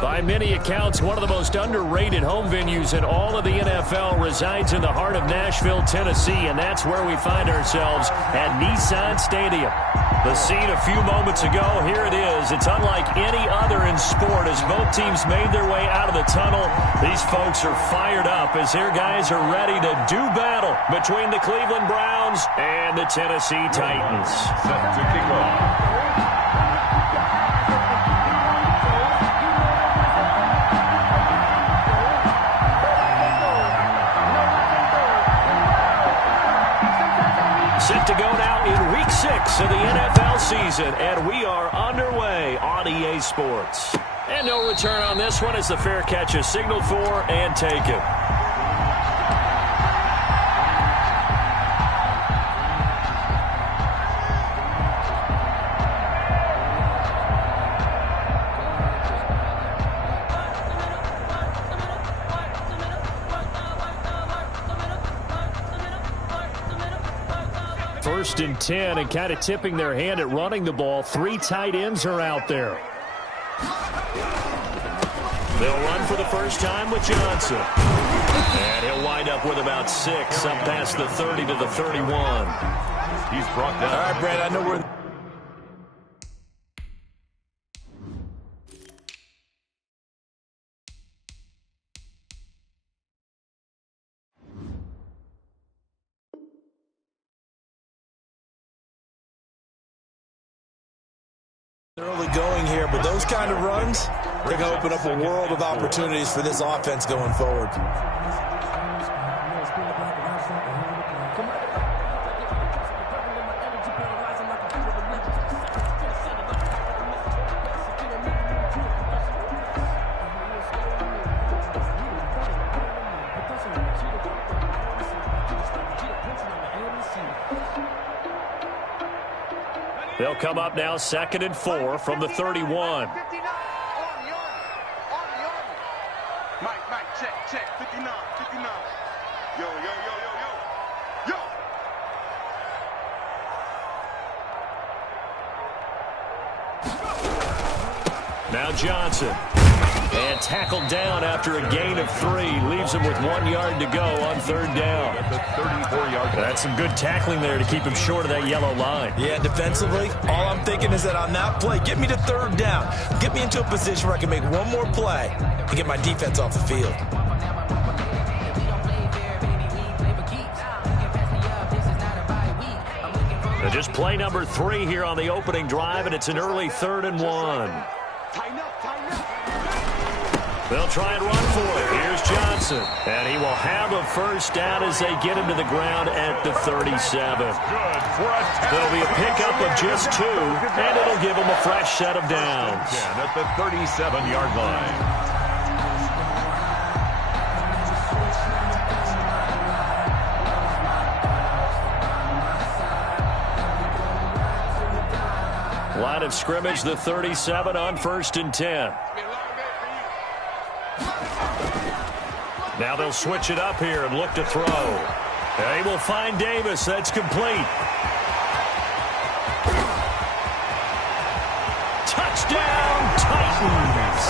By many accounts, one of the most underrated home venues in all of the NFL resides in the heart of Nashville, Tennessee, and that's where we find ourselves at Nissan Stadium. The scene a few moments ago, here it is. It's unlike any other in sport as both teams made their way out of the tunnel. These folks are fired up as their guys are ready to do battle between the Cleveland Browns and the Tennessee Titans. Set to kick off. Set to go now in Week 6 of the NFL season, and we are underway on EA Sports. And no return on this one as the fair catch is signaled for and taken. First and 10, and kind of tipping their hand at running the ball. 3 tight ends are out there. They'll run for the first time with Johnson. And he'll wind up with about 6, up past the 30 to the 31. He's brought down. All right, Brad, I know we're... early going here, but those kind of runs, they're going to open up a world of opportunities for this offense going forward. They'll come up now 2nd and 4 from the 31. Mike, check, 59. Yo. Now Johnson. And tackled down after a gain of 3. Leaves him with 1 yard to go on 3rd down. That's a 34-yard. That's some good tackling there to keep him short of that yellow line. Yeah, defensively, all I'm thinking is that on that play, get me to 3rd down. Get me into a position where I can make one more play and get my defense off the field. So just play number 3 here on the opening drive, and it's an early 3rd and 1. They'll try and run for it. Here's Johnson. And he will have a first down as they get him to the ground at the 37. There'll be a pickup of just 2, and it'll give him a fresh set of downs. At the 37-yard line. Line of scrimmage, the 37 on 1st and 10. Now they'll switch it up here and look to throw. They will find Davis. That's complete. Touchdown, Titans.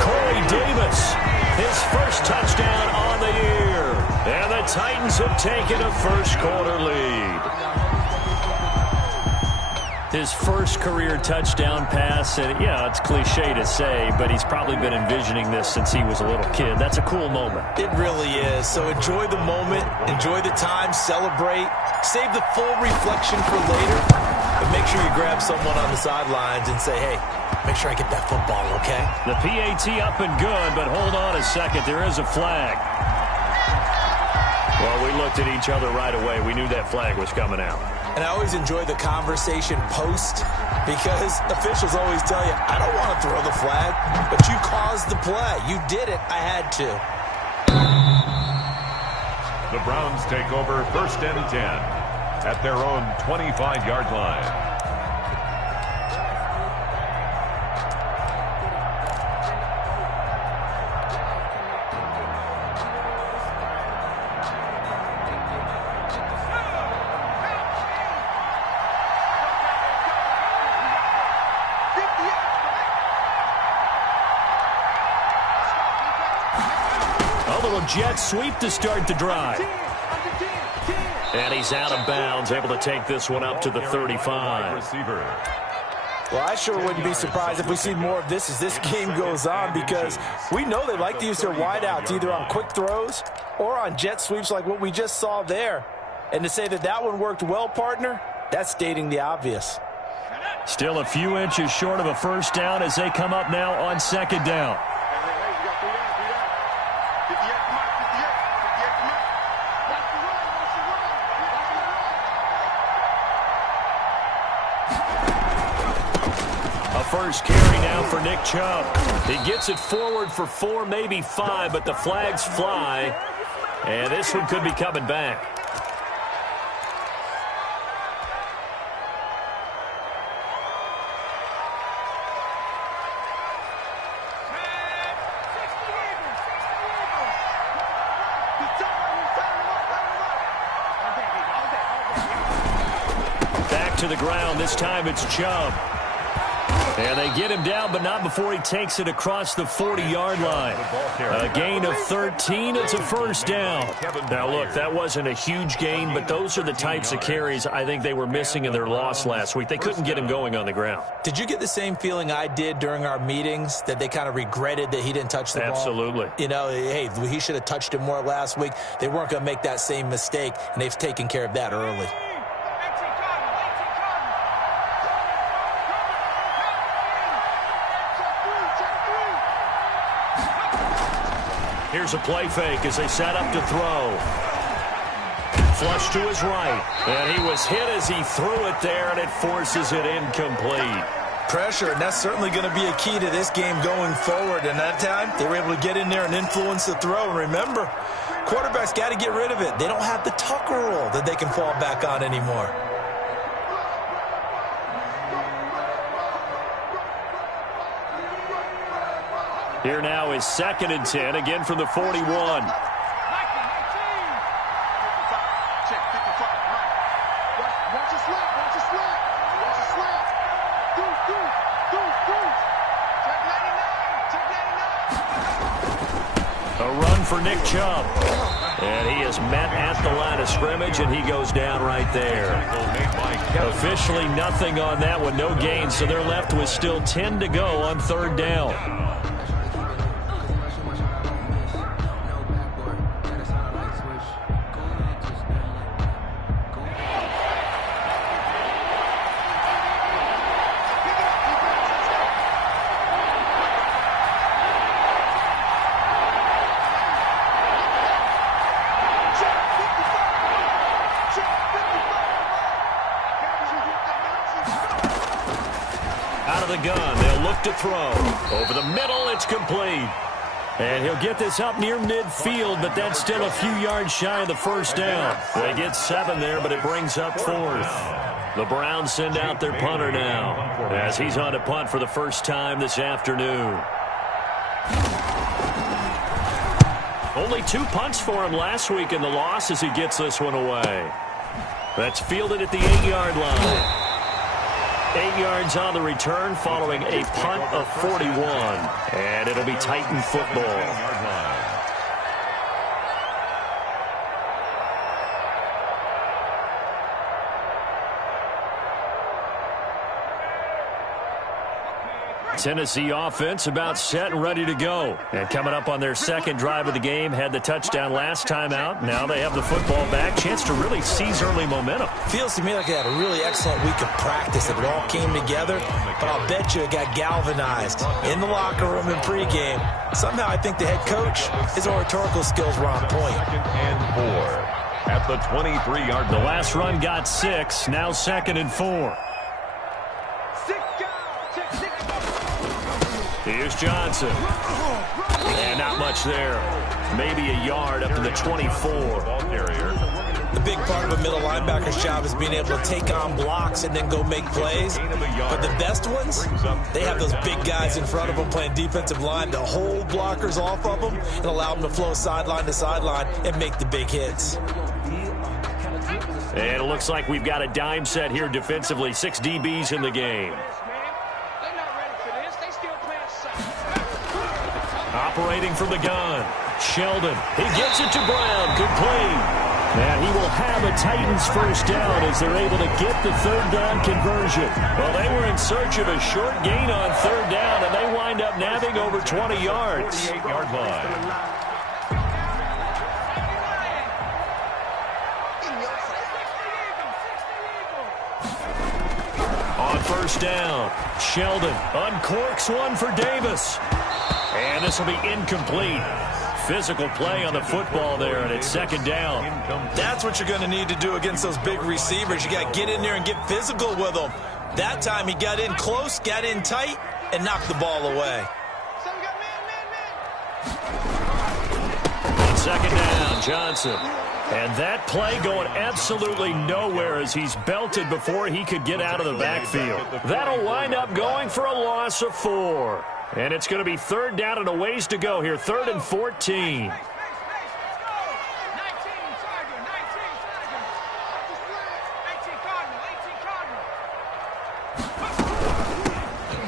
Corey Davis, his first touchdown on the year. And the Titans have taken a first-quarter lead. His first career touchdown pass, and yeah, it's cliche to say, but he's probably been envisioning this since he was a little kid. That's a cool moment. It really is. So enjoy the moment, enjoy the time, celebrate, save the full reflection for later, but make sure you grab someone on the sidelines and say, hey, make sure I get that football, okay? The PAT up and good, but hold on a second. There is a flag. Well, we looked at each other right away. We knew that flag was coming out. And I always enjoy the conversation post because officials always tell you, I don't want to throw the flag, but you caused the play. You did it. I had to. The Browns take over 1st and 10 at their own 25-yard line. little jet sweep to start the drive. And he's out of bounds, able to take this one up to the 35. Well, I sure wouldn't be surprised if we see more of this as this game goes on, because we know they like to use their wideouts either on quick throws or on jet sweeps like what we just saw there. And to say that that one worked well, partner, that's stating the obvious. Still a few inches short of a first down as they come up now on second down. First carry now for Nick Chubb. He gets it forward for 4, maybe 5, but the flags fly. And this one could be coming back. Back to the ground. This time it's Chubb. And they get him down, but not before he takes it across the 40-yard line. A gain of 13. It's a first down. Now, look, that wasn't a huge gain, but those are the types of carries I think they were missing in their loss last week. They couldn't get him going on the ground. Did you get the same feeling I did during our meetings, that they kind of regretted that he didn't touch the ball? Absolutely. You know, hey, he should have touched it more last week. They weren't going to make that same mistake, and they've taken care of that early. Here's a play fake as they set up to throw. Flush to his right. And he was hit as he threw it there, and it forces it incomplete. Pressure, and that's certainly going to be a key to this game going forward. And that time, they were able to get in there and influence the throw. And remember, quarterbacks got to get rid of it. They don't have the Tucker rule that they can fall back on anymore. Here now is 2nd and 10, again from the 41. A run for Nick Chubb. And he is met at the line of scrimmage, and he goes down right there. Officially nothing on that one, no gain, so they're left with still 10 to go on 3rd down. The gun. They'll look to throw. Over the middle, it's complete. And he'll get this up near midfield, but that's still a few yards shy of the first down. They get 7 there, but it brings up 4th. The Browns send out their punter now, as he's on to punt for the first time this afternoon. Only 2 punts for him last week in the loss as he gets this one away. That's fielded at the 8-yard line. 8 yards on the return following a punt of 41. And it'll be Titan football. Tennessee offense about set and ready to go. And coming up on their second drive of the game, had the touchdown last time out. Now they have the football back. Chance to really seize early momentum. Feels to me like they had a really excellent week of practice. It all came together, but I'll bet you it got galvanized in the locker room in pregame. Somehow I think the head coach, his oratorical skills were on point. 2nd and 4 at the 23-yard line. The last run got 6, now 2nd and 4. Here's Johnson. And not much there. Maybe a yard up to the 24. The big part of a middle linebacker's job is being able to take on blocks and then go make plays. But the best ones, they have those big guys in front of them playing defensive line to hold blockers off of them and allow them to flow sideline to sideline and make the big hits. And it looks like we've got a dime set here defensively. 6 DBs in the game. Operating from the gun. Sheldon, he gets it to Brown, complete. And he will have a Titans first down as they're able to get the third down conversion. Well, they were in search of a short gain on third down, and they wind up nabbing over 20 yards. 48-yard line. On first down, Sheldon uncorks one for Davis. And this will be incomplete. Physical play on the football there, and it's second down. That's what you're going to need to do against those big receivers. You got to get in there and get physical with them. That time he got in close, got in tight, and knocked the ball away. On second down, Johnson. And that play going absolutely nowhere as he's belted before he could get out of the backfield. That'll wind up going for a loss of 4. And it's going to be third down and a ways to go here. 3rd and 14.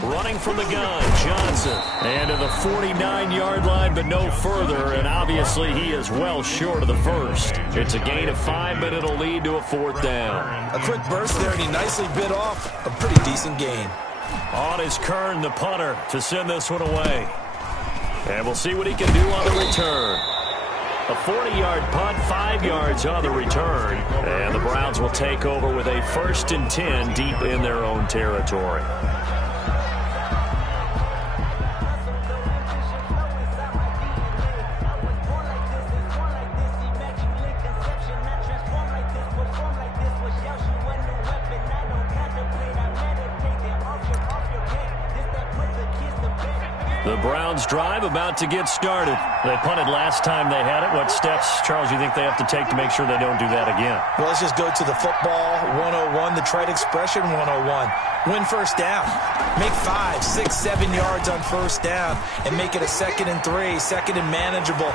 Running from the gun, Johnson. And to the 49-yard line, but no further. And obviously he is well short of the first. It's a gain of 5, but it'll lead to a 4th down. A quick burst there, and he nicely bit off a pretty decent gain. On is Kern, the punter, to send this one away. And we'll see what he can do on the return. A 40-yard punt, 5 yards on the return. And the Browns will take over with a 1st and 10 deep in their own territory. The Browns drive about to get started. They punted last time they had it. What steps, Charles, do you think they have to take to make sure they don't do that again? Well, let's just go to the football 101, the trite expression 101. Win first down. Make 5, 6, 7 yards on first down and make it a 2nd and 3, 2nd and manageable.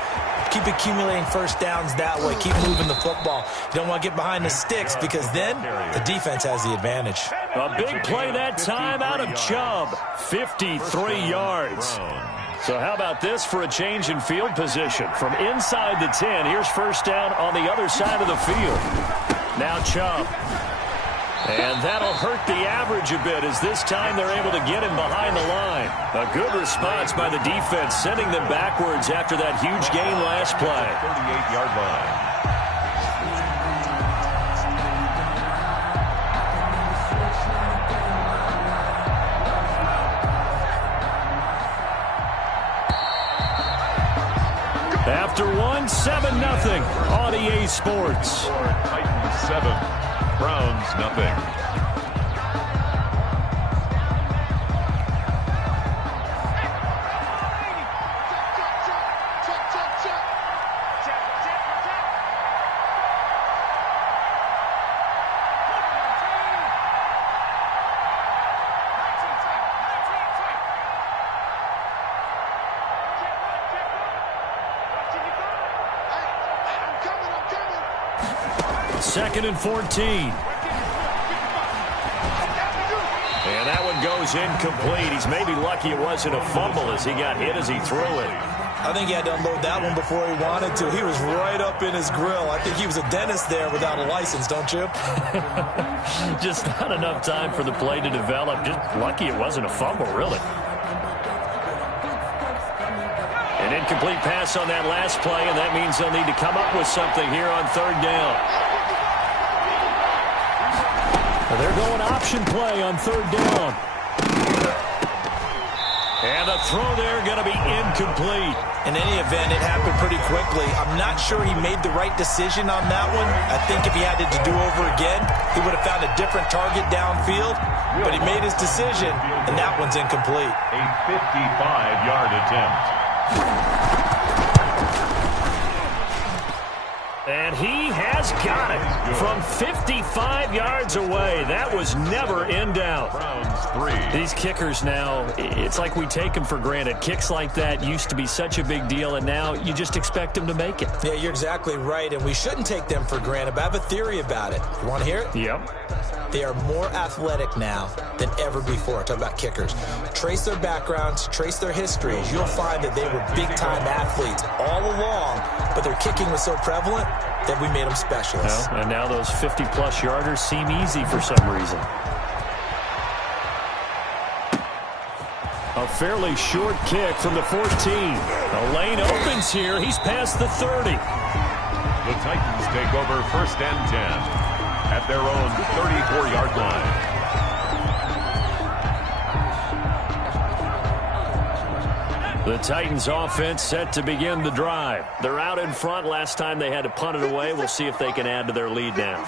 Keep accumulating first downs that way. Keep moving the football. You don't want to get behind the sticks because then the defense has the advantage. A big play that time out of Chubb. 53 yards. So how about this for a change in field position? From inside the 10, here's first down on the other side of the field. Now Chubb. And that'll hurt the average a bit as this time they're able to get him behind the line. A good response by the defense, sending them backwards after that huge gain last play. 38-yard line. After 1, 7-0 on EA Sports. Titans 7, Browns nothing. Second and 14. And that one goes incomplete. He's maybe lucky it wasn't a fumble as he got hit as he threw it. I think he had to unload that one before he wanted to. He was right up in his grill. I think he was a dentist there without a license, don't you? Just not enough time for the play to develop. Just lucky it wasn't a fumble, really. An incomplete pass on that last play, and that means they'll need to come up with something here on third down. They're going option play on third down. And the throw there going to be incomplete. In any event, it happened pretty quickly. I'm not sure he made the right decision on that one. I think if he had it to do over again, he would have found a different target downfield. But he made his decision, and that one's incomplete. A 55-yard attempt. And he has got it from 55 yards away. That was never in doubt. Browns 3. These kickers now, it's like we take them for granted. Kicks like that used to be such a big deal, and now you just expect them to make it. Yeah, you're exactly right, and we shouldn't take them for granted, but I have a theory about it. You want to hear it? Yep. They are more athletic now than ever before. Talk about kickers. Trace their backgrounds, trace their histories. You'll find that they were big-time athletes all along, but their kicking was so prevalent that we made them specialists. Well, and now those 50-plus yarders seem easy for some reason. A fairly short kick from the 14. The lane opens here. He's past the 30. The Titans take over 1st and 10 at their own 34-yard line. The Titans offense set to begin the drive. They're out in front. Last time they had to punt it away. We'll see if they can add to their lead now.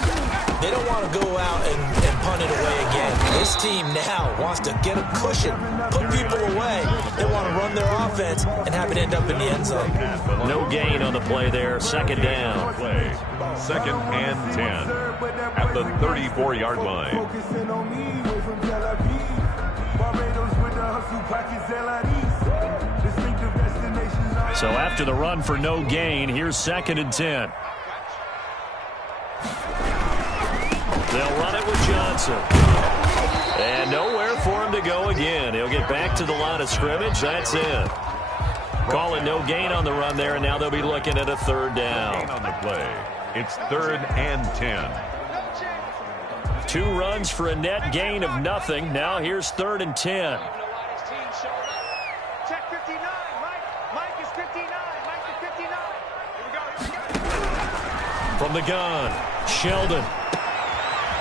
They don't want to go out and punt it away again. This team now wants to get a cushion, put people away. They want to run their offense and have it end up in the end zone. No gain on the play there. 2nd down. 2nd and 10 at the 34-yard line. So after the run for no gain, here's 2nd and 10. They'll run it with Johnson. And nowhere for him to go again. He'll get back to the line of scrimmage. That's it. Call it no gain on the run there, and now they'll be looking at a 3rd down. On the play, it's 3rd and 10. 2 runs for a net gain of nothing. Now here's 3rd and 10. Check 59. Mike is 59. Mike is 59. Here we go. From the gun, Sheldon.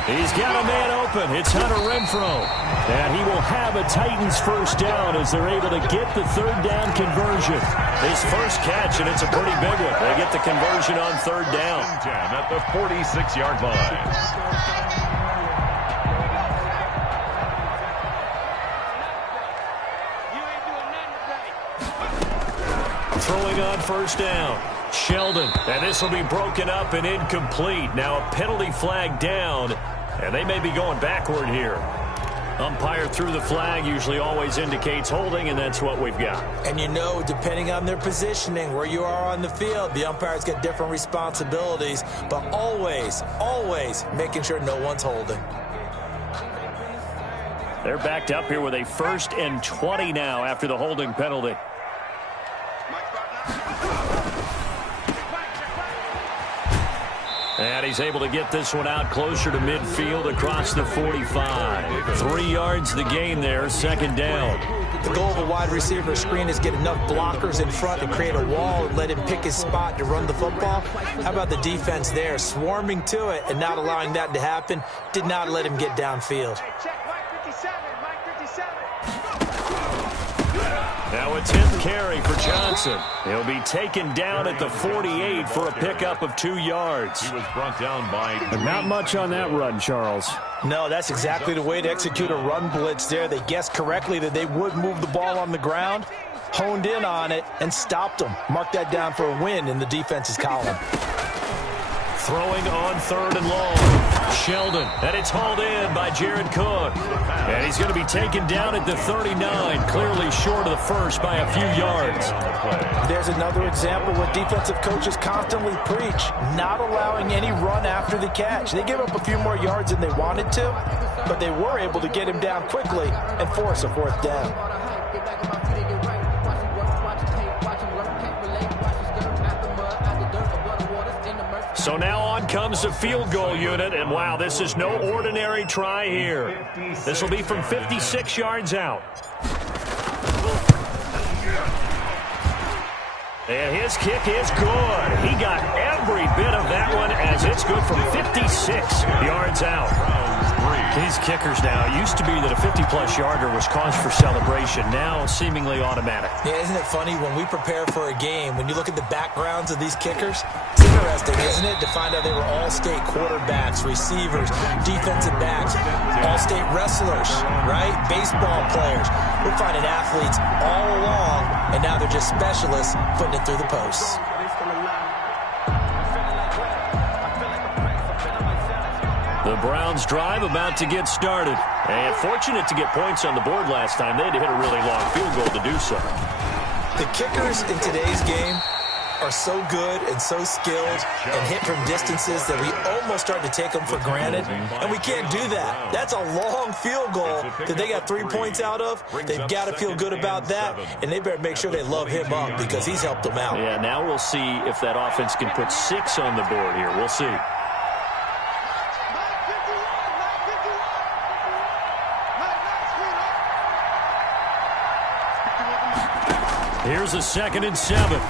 He's got a man open. It's Hunter Renfrow. And he will have a Titans 1st down as they're able to get the 3rd down conversion. His first catch, and it's a pretty big one. They get the conversion on 3rd down. 10 at the 46-yard line. Throwing on 1st down. Sheldon. And this will be broken up and incomplete. Now a penalty flag down. And they may be going backward here. Umpire threw the flag, usually always indicates holding, and that's what we've got. And you know, depending on their positioning, where you are on the field, the umpires get different responsibilities, but always, always making sure no one's holding. They're backed up here with a 1st and 20 now after the holding penalty. And he's able to get this one out closer to midfield across the 45. 3 yards the gain there, 2nd down. The goal of a wide receiver screen is get enough blockers in front to create a wall and let him pick his spot to run the football. How about the defense there, swarming to it and not allowing that to happen? Did not let him get downfield. Now a 10th carry for Johnson. He'll be taken down at the 48 for a pickup of 2 yards. He was brought down by... Not much on that run, Charles. No, that's exactly the way to execute a run blitz there. They guessed correctly that they would move the ball on the ground, honed in on it, and stopped them. Mark that down for a win in the defense's column. Throwing on 3rd and long. Sheldon, and it's hauled in by Jared Cook. And he's going to be taken down at the 39, clearly short of the 1st by a few yards. There's another example what defensive coaches constantly preach, not allowing any run after the catch. They gave up a few more yards than they wanted to, but they were able to get him down quickly and force a 4th down. So now on comes the field goal unit, and wow, this is no ordinary try here. This will be from 56 yards out. And his kick is good. He got every bit of that one as it's good from 56 yards out. These kickers now, it used to be that a 50-plus yarder was cause for celebration. Now seemingly automatic. Yeah, isn't it funny when we prepare for a game, when you look at the backgrounds of these kickers, it's interesting, isn't it, to find out they were all-state quarterbacks, receivers, defensive backs, all-state wrestlers, right? Baseball players. We're finding athletes all along, and now they're just specialists putting it through the posts. The Browns drive about to get started. And fortunate to get points on the board last time. They had to hit a really long field goal to do so. The kickers in today's game are so good and so skilled and hit from distances that we almost start to take them for granted, and we can't do that. That's a long field goal that they got 3 points out of. They've got to feel good about that, and they better make sure they love him up because he's helped them out. Yeah, now we'll see if that offense can put 6 on the board here. We'll see. Here's a 2nd and 7.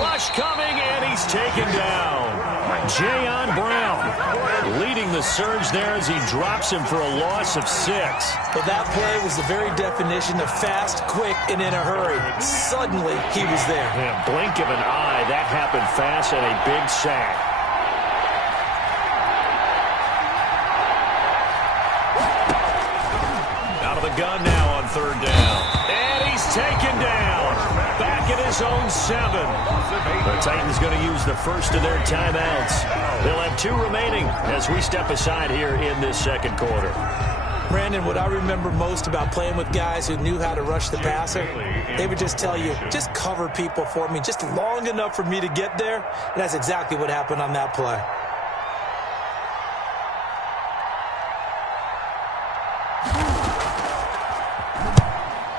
Rush coming, and he's taken down. Jayon Brown leading the surge there as he drops him for a loss of 6. Well, that play was the very definition of fast, quick, and in a hurry. Suddenly, he was there. Yeah, blink of an eye, that happened fast, and a big sack. Out of the gun now on 3rd down. And he's taken down. Back at his own 7. The Titans going to use the first of their timeouts. They'll have 2 remaining as we step aside here in this 2nd quarter. Brandon, what I remember most about playing with guys who knew how to rush the passer, they would just tell you, just cover people for me, just long enough for me to get there. And that's exactly what happened on that play.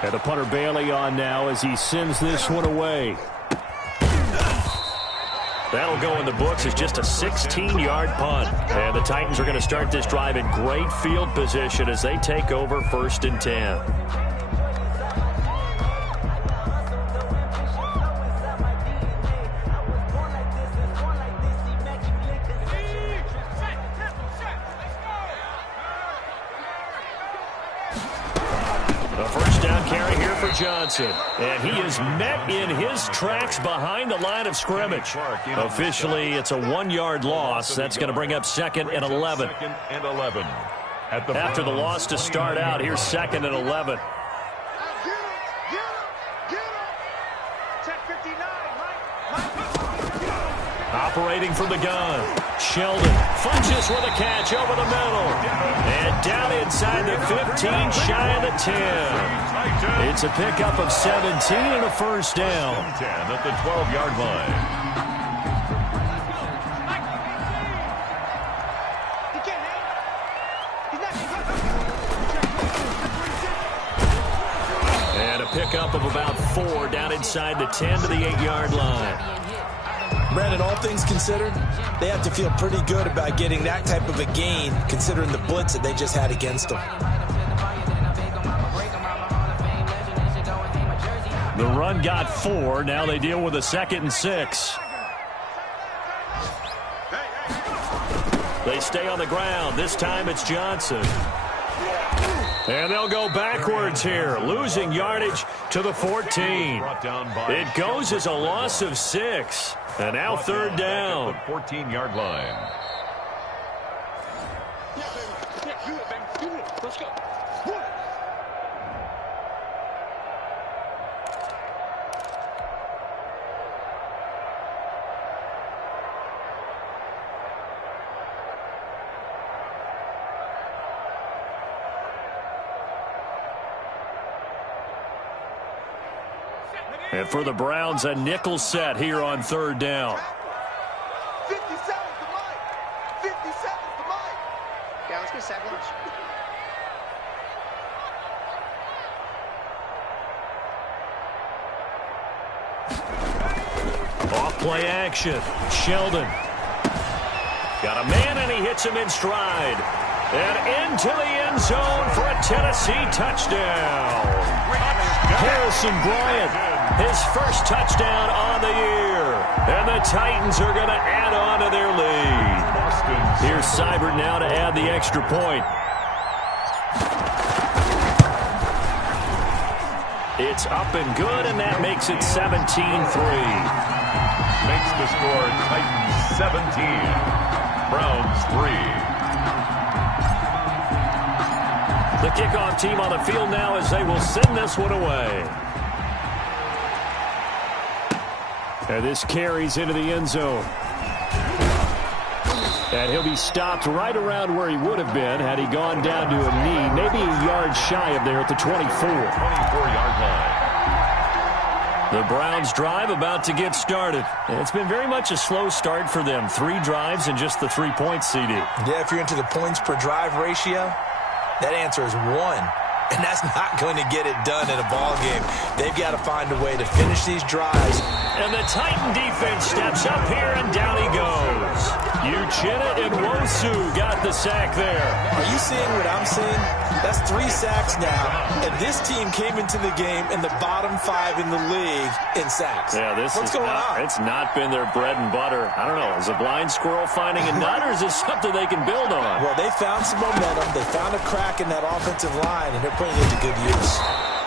And the punter Bailey on now as he sends this one away. That'll go in the books as just a 16-yard punt. And the Titans are going to start this drive in great field position as they take over 1st and 10. Johnson, and he is met in his tracks behind the line of scrimmage. Officially, it's a 1-yard loss. That's going to bring up 2nd and 11. After the loss to start out, here's 2nd and 11. Operating from the gun. Sheldon punches with a catch over the middle. And down inside the 15, shy of the 10. It's a pickup of 17 and a 1st down. 10 at the 12-yard line. And a pickup of about 4 down inside the 10 to the 8-yard line. Brandon, all things considered, they have to feel pretty good about getting that type of a gain, considering the blitz that they just had against them. The run got 4. Now they deal with a 2nd and 6. They stay on the ground. This time it's Johnson. And they'll go backwards here, losing yardage to the 14. It goes as a loss of 6. And now 3rd down. 14-yard line. Let's go. And for the Browns, a nickel set here on 3rd down. 50 seconds to Mike. 50 seconds to Mike. Yeah, let's get seconds. Off play action. Sheldon. Got a man, and he hits him in stride. And into the end zone for a Tennessee touchdown. Harrison Bryant, his first touchdown on the year. And the Titans are going to add on to their lead. Here's Seibert now to add the extra point. It's up and good, and that makes it 17-3. Makes the score Titans 17, Browns 3. The kickoff team on the field now as they will send this one away. And this carries into the end zone. And he'll be stopped right around where he would have been had he gone down to a knee, maybe a yard shy of there at the 24. 24-yard line. The Browns drive about to get started. It's been very much a slow start for them. 3 drives and just the 3 points, CD. Yeah, if you're into the points per drive ratio, that answer is 1. And that's not going to get it done in a ball game. They've got to find a way to finish these drives. And the Titan defense steps up here, and down he goes. Uchenna and Wosu got the sack there. Are you seeing what I'm seeing? That's 3 sacks now, and this team came into the game in the bottom 5 in the league in sacks. Yeah, What's going on? It's not been their bread and butter. I don't know. Is a blind squirrel finding a nut, or is this something they can build on? Well, they found some momentum. They found a crack in that offensive line, and they're putting it to good use.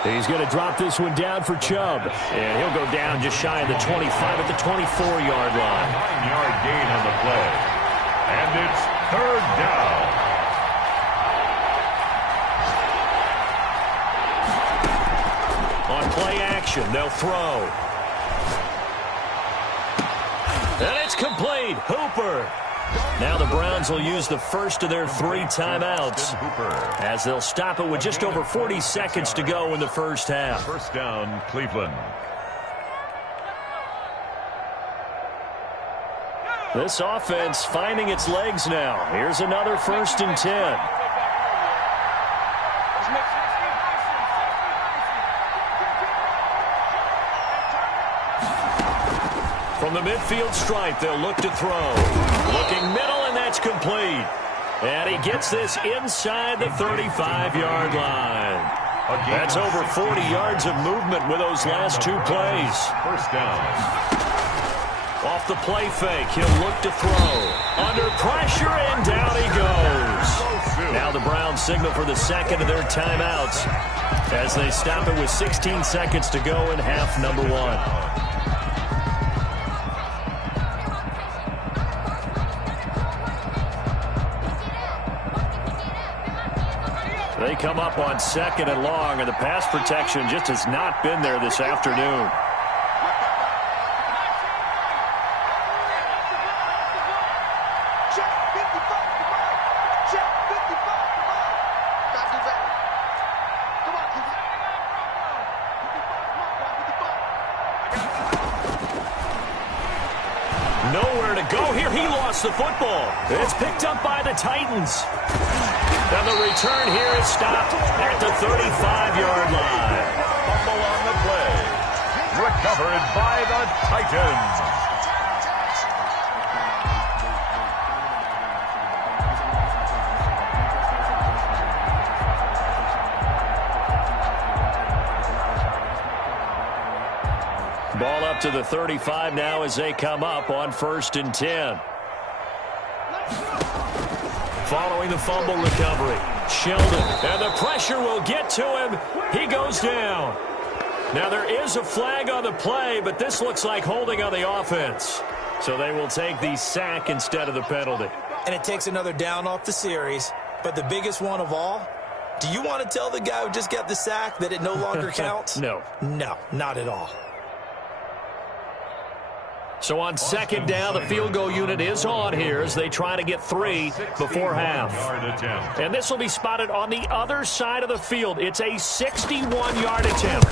He's going to drop this one down for Chubb. And he'll go down just shy of the 25 at the 24-yard line. 9-yard gain on the play. And it's 3rd down. On play action, they'll throw. And it's complete. Hooper. Now the Browns will use the first of their 3 timeouts as they'll stop it with just over 40 seconds to go in the first half. First down, Cleveland. This offense finding its legs now. Here's another 1st and 10. From the midfield stripe, they'll look to throw. Looking middle, and that's complete. And he gets this inside the 35-yard line. That's over 40 yards of movement with those last 2 plays. First down. Off the play fake, he'll look to throw. Under pressure, and down he goes. Now the Browns signal for the second of their timeouts as they stop it with 16 seconds to go in half number 1. They come up on 2nd and long, and the pass protection just has not been there this afternoon. Nowhere to go here. He lost the football. It's picked up by the Titans. And the return here is stopped at the 35-yard line. Fumble on the play. Recovered by the Titans. Ball up to the 35 now as they come up on 1st and 10. Following the fumble recovery, Sheldon, and the pressure will get to him. He goes down. Now there is a flag on the play, but this looks like holding on the offense. So they will take the sack instead of the penalty. And it takes another down off the series. But the biggest one of all, do you want to tell the guy who just got the sack that it no longer counts? No. No, not at all. So on 2nd down, the field goal unit is on here as they try to get 3 before half. And this will be spotted on the other side of the field. It's a 61-yard attempt.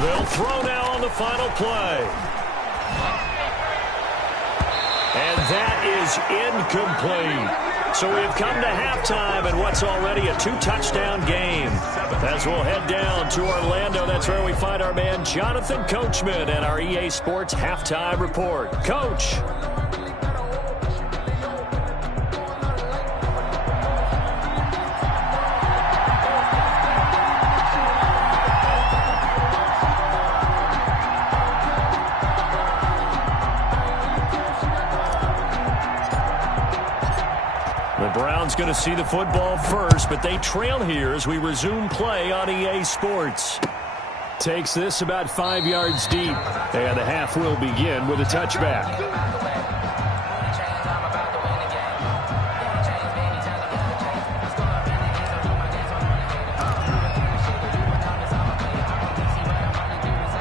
They'll throw now on the final play. And that is incomplete. So we've come to halftime in what's already a 2-touchdown game. As we'll head down to Orlando, that's where we find our man Jonathan Coachman and our EA Sports Halftime Report. Coach. The Browns going to see the football first, but they trail here as we resume play on EA Sports. Takes this about 5 yards deep, and the half will begin with a touchback.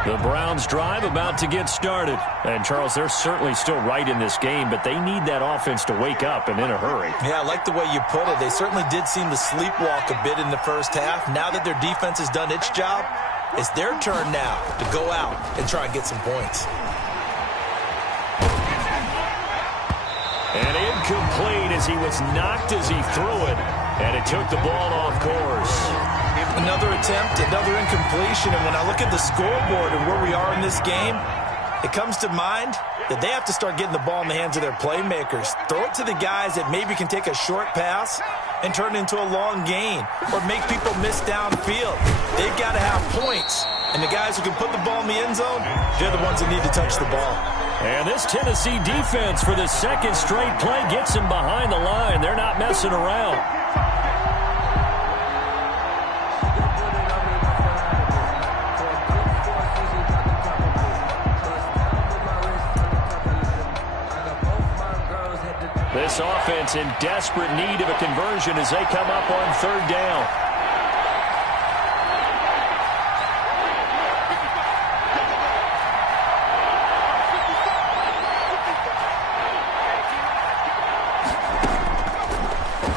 The Browns drive about to get started. And, Charles, they're certainly still right in this game, but they need that offense to wake up and in a hurry. Yeah, I like the way you put it. They certainly did seem to sleepwalk a bit in the first half. Now that their defense has done its job, it's their turn now to go out and try and get some points. And incomplete as he was knocked as he threw it, and it took the ball off course. Another attempt, another incompletion, and when I look at the scoreboard and where we are in this game, it comes to mind that they have to start getting the ball in the hands of their playmakers. Throw it to the guys that maybe can take a short pass and turn it into a long gain or make people miss downfield. They've got to have points, and the guys who can put the ball in the end zone, they're the ones that need to touch the ball. And this Tennessee defense for the second straight play gets them behind the line. They're not messing around. This offense in desperate need of a conversion as they come up on third down.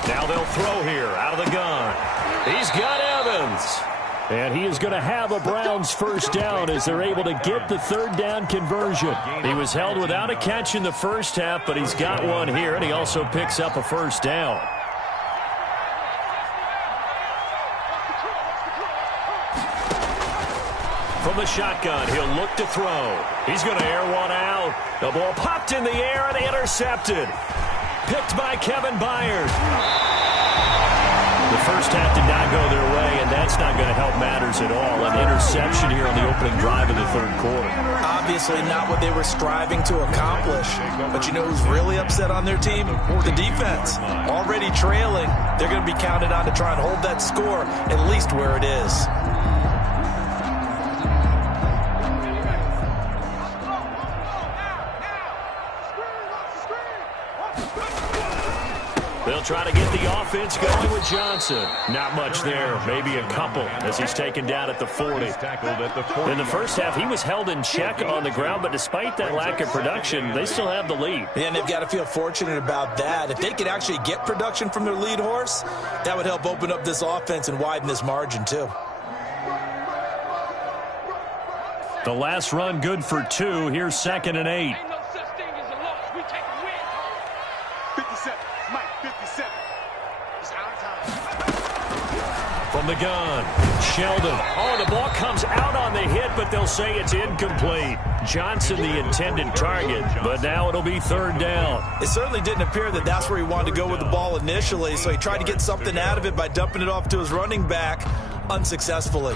Now they'll throw here out of the gun. He's got Evans. And he is going to have a Browns first down as they're able to get the third down conversion. He was held without a catch in the first half, but he's got one here, and he also picks up a first down. From the shotgun, he'll look to throw. He's going to air one out. The ball popped in the air and intercepted. Picked by Kevin Byard. The first half did not go their way, and that's not going to help matters at all. An interception here on the opening drive of the third quarter. Obviously not what they were striving to accomplish. But you know who's really upset on their team? The defense. Already trailing, they're going to be counted on to try and hold that score at least where it is. They'll try to get the offense going with Johnson. Not much there, maybe a couple as he's taken down at the 40. In the first half, he was held in check on the ground, but despite that lack of production, they still have the lead. Yeah, and they've got to feel fortunate about that. If they could actually get production from their lead horse, that would help open up this offense and widen this margin too. The last run good for 2. Here's 2nd and 8. From the gun, Sheldon. Oh, the ball comes out on the hit, but they'll say it's incomplete. Johnson the intended target, but now it'll be third down. It certainly didn't appear that that's where he wanted to go with the ball initially, so he tried to get something out of it by dumping it off to his running back unsuccessfully.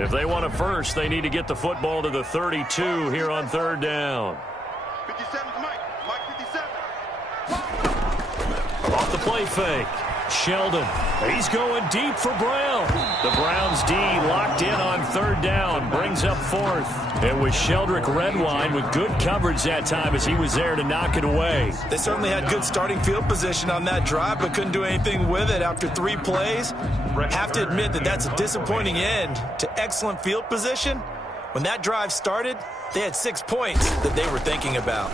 If they want a first, they need to get the football to the 32 here on third down. 57 to Mike. Mike 57. Off the play fake. Sheldon. He's going deep for Brown. The Browns D locked in on third down. Brings up 4th. It was Sheldrick Redwine with good coverage that time as he was there to knock it away. They certainly had good starting field position on that drive, but couldn't do anything with it after 3 plays. Have to admit that that's a disappointing end to excellent field position. When that drive started, they had 6 points that they were thinking about.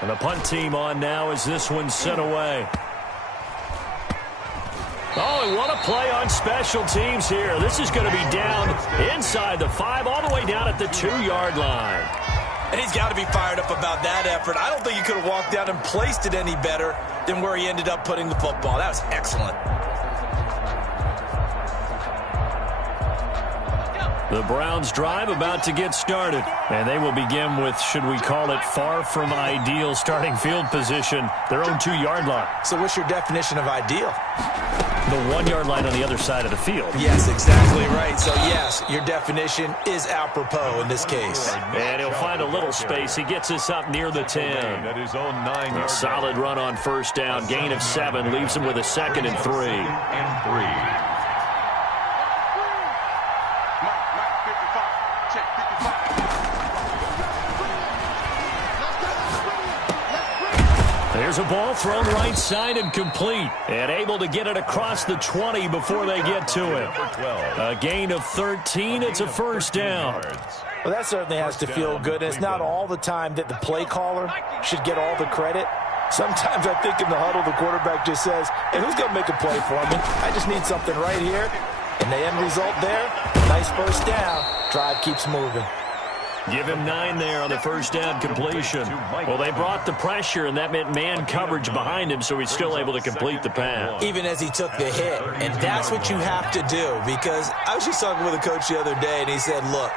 And the punt team on now as this one's sent away. Oh, and what a play on special teams here. This is going to be down inside the 5, all the way down at the 2-yard line. And he's got to be fired up about that effort. I don't think he could have walked down and placed it any better than where he ended up putting the football. That was excellent. The Browns drive about to get started. And they will begin with, should we call it, far from ideal starting field position, their own 2-yard line. So what's your definition of ideal? The 1-yard line on the other side of the field. Yes, exactly right. So, yes, your definition is apropos in this case. And he'll find a little space. He gets us up near the 10. At his own 9-yard Solid run on first down. Gain of 7 leaves him with a 2nd and 3. There's a ball thrown right side and complete. And able to get it across the 20 before they get to it. A gain of 13. It's a first down. Well, that certainly has to feel good. And it's not all the time that the play caller should get all the credit. Sometimes I think in the huddle, the quarterback just says, hey, who's going to make a play for me? I just need something right here. And the end result there, nice first down. Drive keeps moving. Give him 9 there on the first down completion. Well, they brought the pressure, and that meant man coverage behind him, so he's still able to complete the pass. Even as he took the hit. And that's what you have to do, because I was just talking with a coach the other day, and he said, look,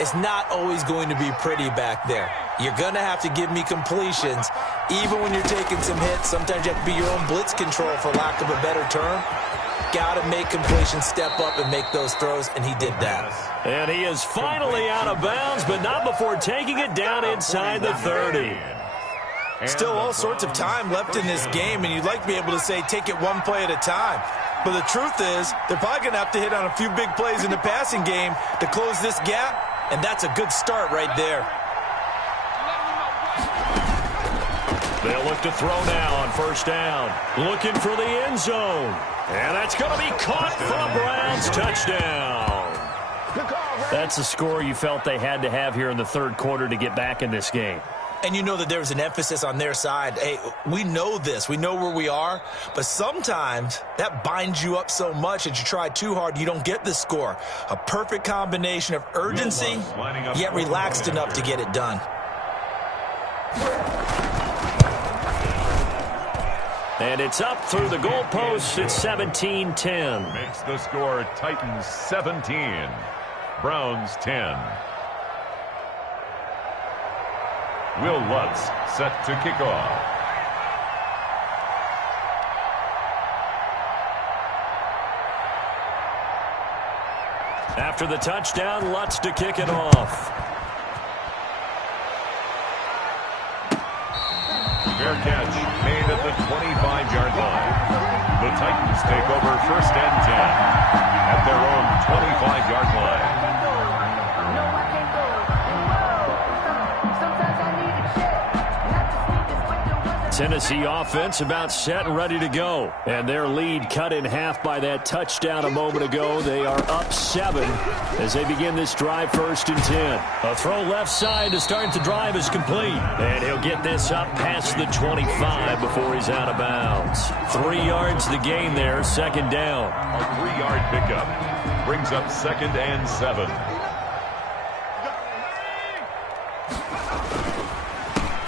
it's not always going to be pretty back there. You're going to have to give me completions. Even when you're taking some hits, sometimes you have to be your own blitz control, for lack of a better term. Got to make completions, step up and make those throws, and he did that. And he is finally out of bounds, but not before taking it down inside the 30. Still all sorts of time left in this game, and you'd like to be able to say take it one play at a time. But the truth is, they're probably going to have to hit on a few big plays in the passing game to close this gap, and that's a good start right there. They'll look to throw now on first down. Looking for the end zone. And that's going to be caught for a Browns touchdown. That's the score you felt they had to have here in the third quarter to get back in this game. And you know that there was an emphasis on their side. Hey, we know this. We know where we are. But sometimes that binds you up so much that you try too hard, you don't get the score. A perfect combination of urgency, yet relaxed enough to get it done. And it's up through the goalposts. It's 17-10. Makes the score Titans 17, Browns 10. Will Lutz set to kick off. After the touchdown, Lutz to kick it off. Fair catch made at the 25-yard line. The Titans take over first and 10 at their own 25-yard line. Tennessee offense about set and ready to go. And their lead cut in half by that touchdown a moment ago. They are up 7 as they begin this drive first and 10. A throw left side to start the drive is complete. And he'll get this up past the 25 before he's out of bounds. 3 yards the gain there, second down. A 3-yard pickup brings up second and 7.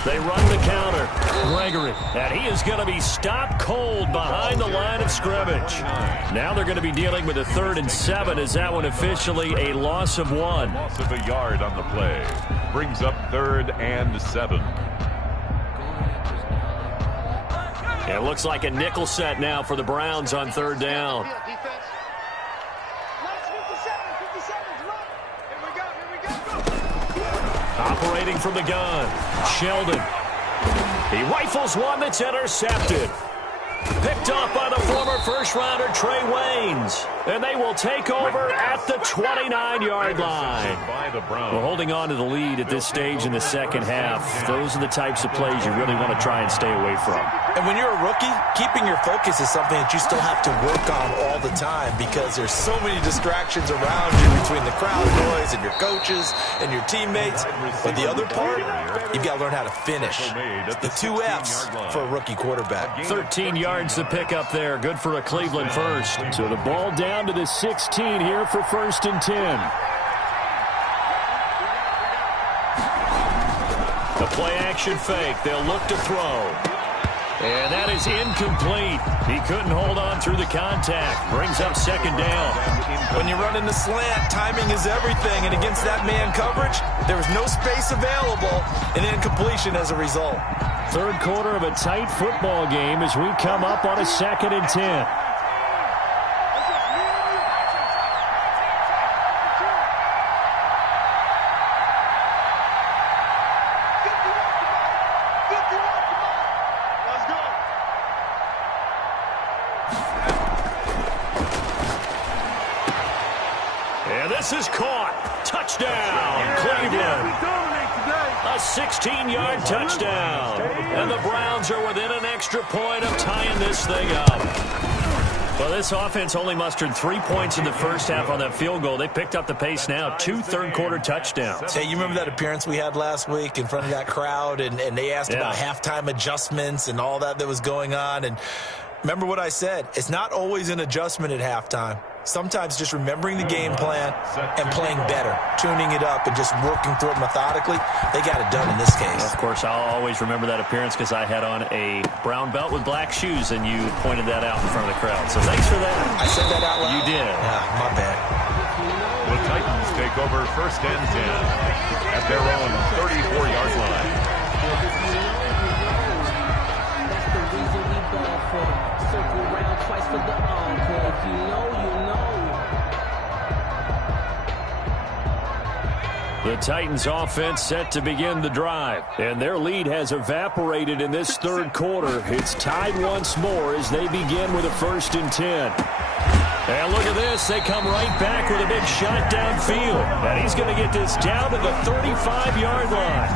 They run the counter. Gregory. And he is going to be stopped cold behind the line of scrimmage. Now they're going to be dealing with a 3rd and 7. Is that one officially a loss of 1? Loss of a yard on the play. Brings up 3rd and 7. It looks like a nickel set now for the Browns on 3rd down. Operating from the gun, Sheldon. He rifles one that's intercepted. Picked off by the former first-rounder Trey Waynes. And they will take over at the 29-yard line. We're holding on to the lead at this stage in the second half. Those are the types of plays you really want to try and stay away from. And when you're a rookie, keeping your focus is something that you still have to work on all the time because there's so many distractions around you between the crowd noise and your coaches and your teammates. But the other part, you've got to learn how to finish. It's the 2 F's for a rookie quarterback. 13 yards to pick up there. Good for a Cleveland first. So the ball down to the 16 here for 1st and 10. The play action fake. They'll look to throw. And that is incomplete. He couldn't hold on through the contact. Brings up second down. When you run in the slant, timing is everything. And against that man coverage, there was no space available. And incompletion as a result. Third quarter of a tight football game as we come up on a 2nd and 10. And this is caught. Touchdown, Cleveland. A 16-yard touchdown. And the Browns are within an extra point of tying this thing up. Well, this offense only mustered 3 points in the first half on that field goal. They picked up the pace now. 2 third-quarter touchdowns. Hey, you remember that appearance we had last week in front of that crowd, and they asked about halftime adjustments and all that was going on. And remember what I said. It's not always an adjustment at halftime. Sometimes just remembering the game plan and playing better, tuning it up and just working through it methodically. They got it done in this case. Of course, I'll always remember that appearance because I had on a brown belt with black shoes, and you pointed that out in front of the crowd. So thanks for that. I said that out loud? You did. Yeah, my bad. The Titans take over first and 10 at their own 34-yard line. Circle round twice for the encore. If you know, you know. The Titans offense set to begin the drive, and their lead has evaporated in this third quarter. It's tied once more as they begin with a 1st and 10. And look at this. They come right back with a big shot downfield. And he's going to get this down to the 35-yard line.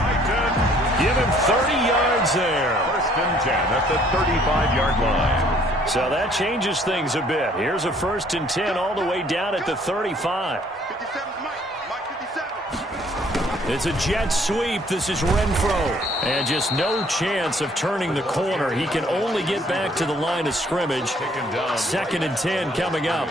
Give him 30 yards there. 1st and 10 at the 35-yard line. So that changes things a bit. Here's a 1st and 10 all the way down at the 35. 57's Mike. Mike 57. It's a jet sweep. This is Renfro. And just no chance of turning the corner. He can only get back to the line of scrimmage. 2nd and 10 coming up.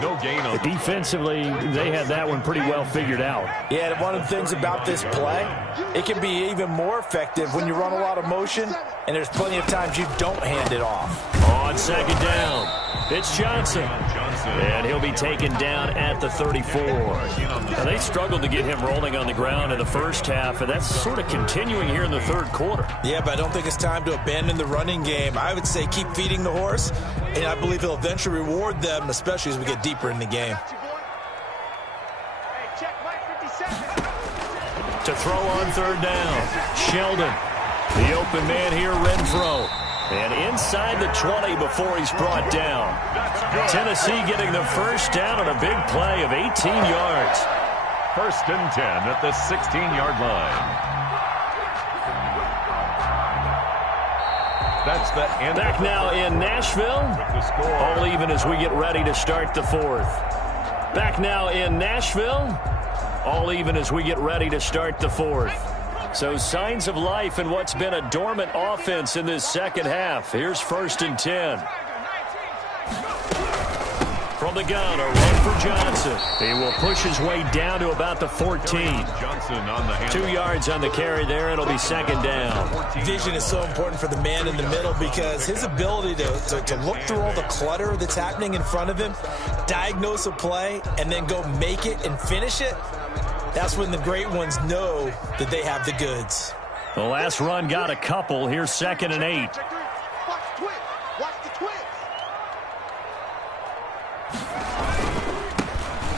No gain on Defensively, they had that one pretty well figured out. Yeah, one of the things about this play, it can be even more effective when you run a lot of motion, and there's plenty of times you don't hand it off. On 2nd down, it's Johnson. And he'll be taken down at the 34. Now, they struggled to get him rolling on the ground in the first half, and that's sort of continuing here in the third quarter. Yeah, but I don't think it's time to abandon the running game. I would say keep feeding the horse, and I believe he'll eventually reward them, especially as we get deeper in the game. Hey, check Mike 57. To throw on 3rd down, Sheldon. The open man here, Renfro. And inside the 20 before he's brought down. Tennessee getting the first down on a big play of 18 yards. 1st and 10 at the 16-yard line. That's the end. Back now in Nashville. All even as we get ready to start the 4th. Back now in Nashville. All even as we get ready to start the 4th. So signs of life in what's been a dormant offense in this second half. Here's 1st and 10. From the gun, a run for Johnson. He will push his way down to about the 14. Johnson on the hand. 2 yards on the carry there. It'll be 2nd down. Vision is so important for the man in the middle because his ability to look through all the clutter that's happening in front of him, diagnose a play, and then go make it and finish it, that's when the great ones know that they have the goods. The last run got a couple. Here's 2nd and 8. Watch the twist. Watch the twist.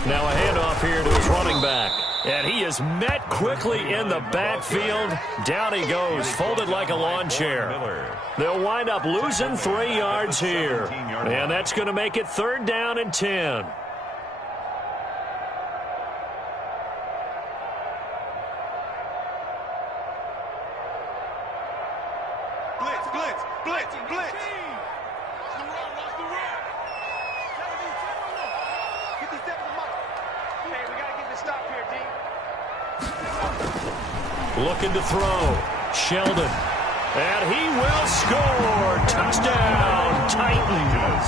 Now a handoff here to his running back. And he is met quickly in the backfield. Down he goes, folded like a lawn chair. They'll wind up losing 3 yards here. And that's going to make it 3rd down and 10. Blitz, blitz, blitz, blitz. 57's Mike. Hey, we got to get this stop here, D. Looking to throw. Sheldon. And he will score. Touchdown, Titans.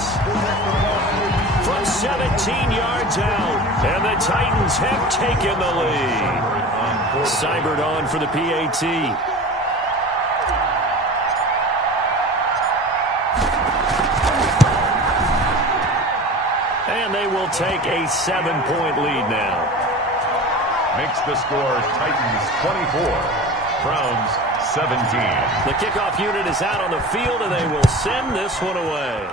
From 17 yards out. And the Titans have taken the lead. Cybert on for the PAT. And they will take a 7-point lead now. Makes the score Titans 24, Browns 17. The kickoff unit is out on the field, and they will send this one away.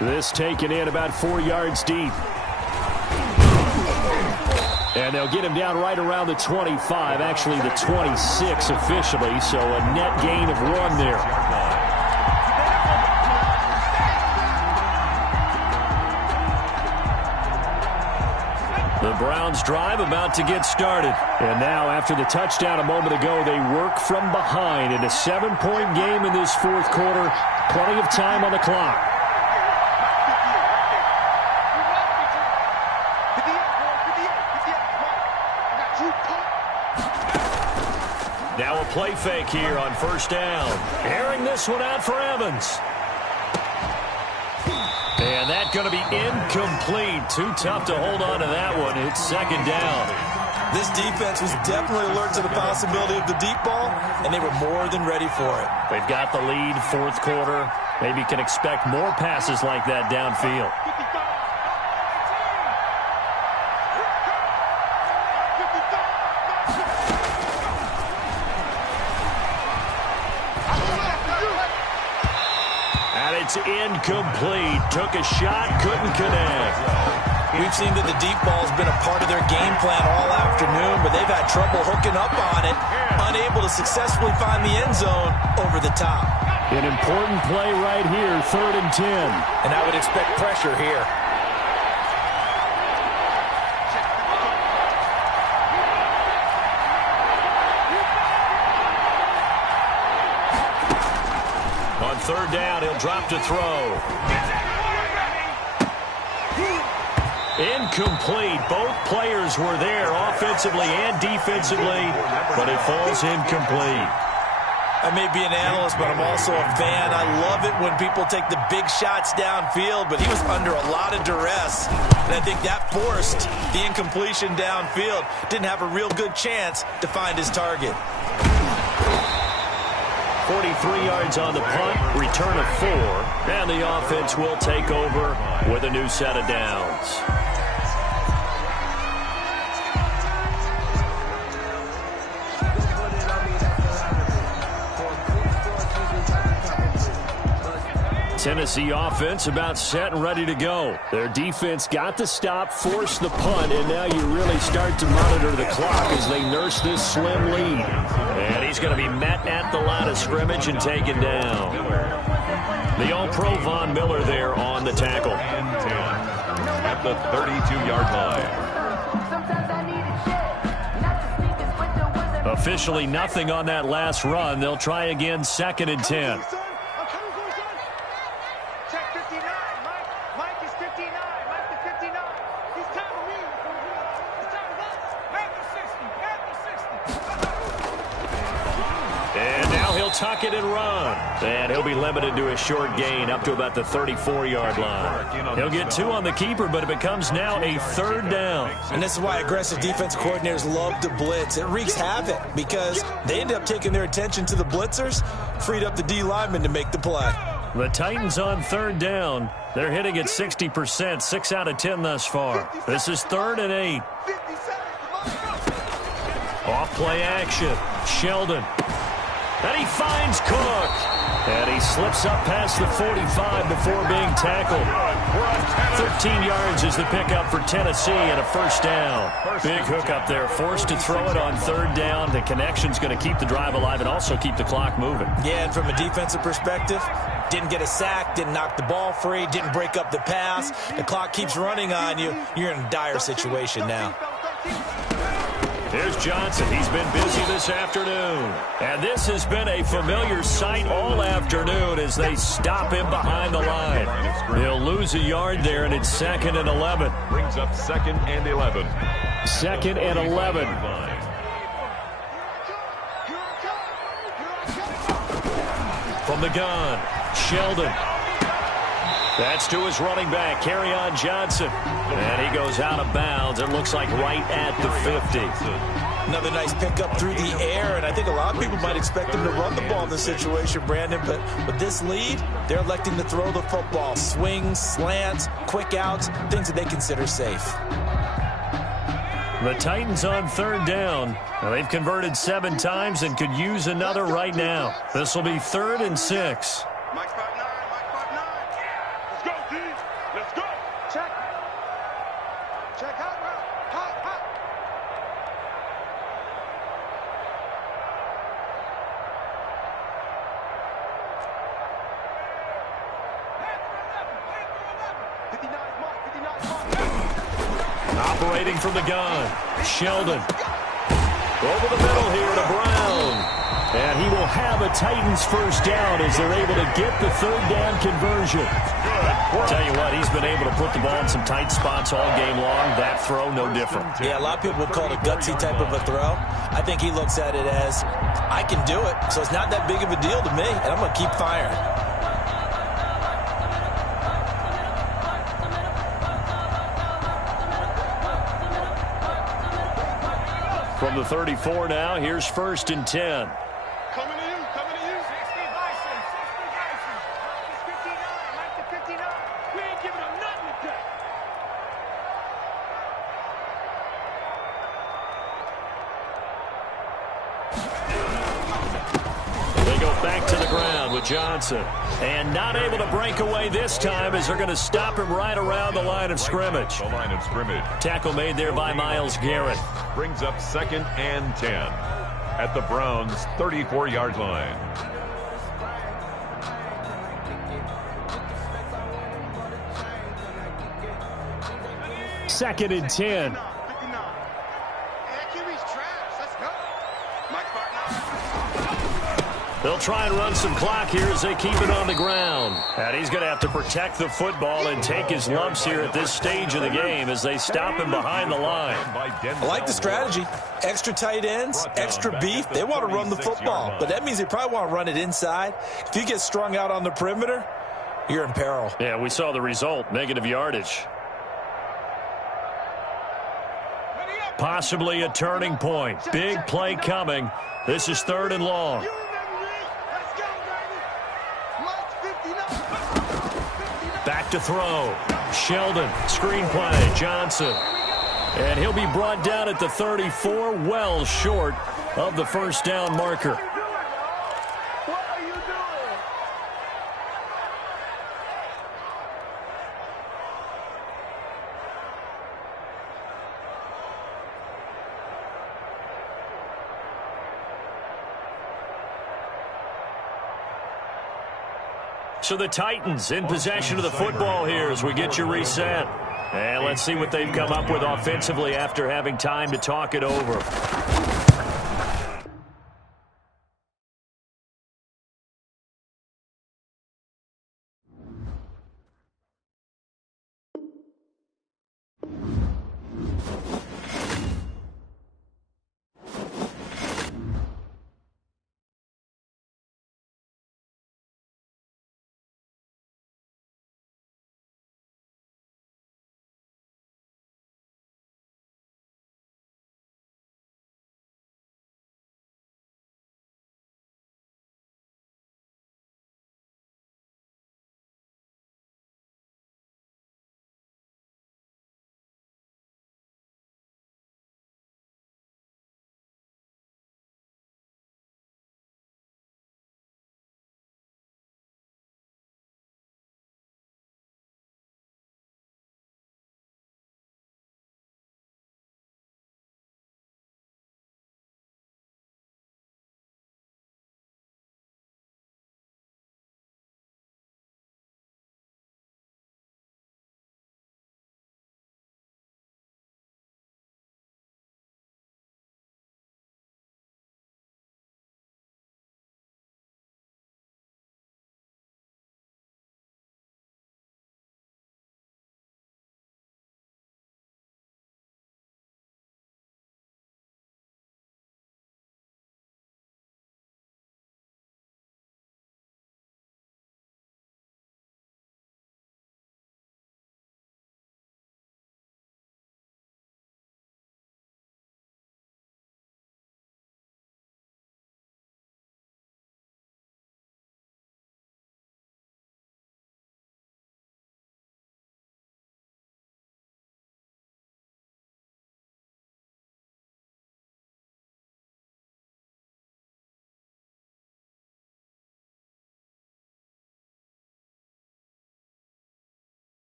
This taken in about 4 yards deep. And they'll get him down right around the 25, actually the 26 officially, so a net gain of 1 there. The Browns drive about to get started. And now, after the touchdown a moment ago, they work from behind in a 7-point game in this fourth quarter. Plenty of time on the clock. Now a play fake here on first down. Airing this one out for Evans. And that's going to be incomplete. Too tough to hold on to that one. It's second down. This defense was definitely alert to the possibility of the deep ball, and they were more than ready for it. They've got the lead, fourth quarter. Maybe can expect more passes like that downfield. It's incomplete. Took a shot, couldn't connect. We've seen that the deep ball's been a part of their game plan all afternoon, but they've had trouble hooking up on it, unable to successfully find the end zone over the top. An important play right here, 3rd and 10. And I would expect pressure here. On 3rd down, he'll drop to throw. Incomplete. Both players were there offensively and defensively, but it falls incomplete. I may be an analyst, but I'm also a fan. I love it when people take the big shots downfield, but he was under a lot of duress, and I think that forced the incompletion downfield. Didn't have a real good chance to find his target. 43 yards on the punt, return of 4, and the offense will take over with a new set of downs. Tennessee offense about set and ready to go. Their defense got the stop, forced the punt, and now you really start to monitor the clock as they nurse this slim lead. And he's going to be met at the line of scrimmage and taken down. The All-Pro Von Miller there on the tackle. At the 32-yard line. Officially nothing on that last run. They'll try again, 2nd and 10. Tuck it and run. And he'll be limited to a short gain up to about the 34-yard line. He'll get 2 on the keeper, but it becomes now a 3rd down. And this is why aggressive defense coordinators love to blitz. It wreaks havoc because they end up taking their attention to the blitzers, freed up the D lineman to make the play. The Titans on 3rd down. They're hitting at 60%, 6 out of 10 thus far. This is 3rd and 8. Off play action. Sheldon. And he finds Cook. And he slips up past the 45 before being tackled. 13 yards is the pickup for Tennessee and a first down. Big hook up there. Forced to throw it on 3rd down. The connection's going to keep the drive alive and also keep the clock moving. Yeah, and from a defensive perspective, didn't get a sack, didn't knock the ball free, didn't break up the pass. The clock keeps running on you. You're in a dire situation now. Here's Johnson. He's been busy this afternoon. And this has been a familiar sight all afternoon as they stop him behind the line. He'll lose a yard there, and it's 2nd and 11. Brings up 2nd and 11. 2nd and 11. From the gun, Sheldon. That's to his running back, Kerryon Johnson. And he goes out of bounds. It looks like right at the 50. Another nice pickup through the air, and I think a lot of people might expect him to run the ball in this situation, Brandon, but with this lead, they're electing to throw the football. Swings, slants, quick outs, things that they consider safe. The Titans on 3rd down. Now, they've converted 7 times and could use another right now. This will be 3rd and 6. Separating from the gun. Sheldon. Over the middle here to Brown. And he will have a Titans first down as they're able to get the third down conversion. Tell you what, he's been able to put the ball in some tight spots all game long. That throw, no different. Yeah, a lot of people would call it a gutsy type of a throw. I think he looks at it as, I can do it, so it's not that big of a deal to me, and I'm going to keep firing. From the 34 now, here's 1st and 10. Coming to you, coming to you. 60 Bison, 60 Bison. Mike to 59, Mike to 59. We ain't giving him nothing today. They go back to the ground with Johnson. And not able to break away this time as they're going to stop him right around the line of scrimmage. The line of scrimmage. Tackle made there by Myles Garrett. Brings up 2nd and 10 at the Browns' 34-yard line. Second and 10. They'll try and run some clock here as they keep it on the ground. And he's going to have to protect the football and take his lumps here at this stage of the game as they stop him behind the line. I like the strategy. Extra tight ends, extra beef. They want to run the football, but that means they probably want to run it inside. If you get strung out on the perimeter, you're in peril. Yeah, we saw the result, negative yardage. Possibly a turning point. Big play coming. This is 3rd and long. Back to throw. Sheldon, screen play, Johnson. And he'll be brought down at the 34, well short of the first down marker. What are you doing? So the Titans in possession of the football here as we get you reset. And let's see what they've come up with offensively after having time to talk it over.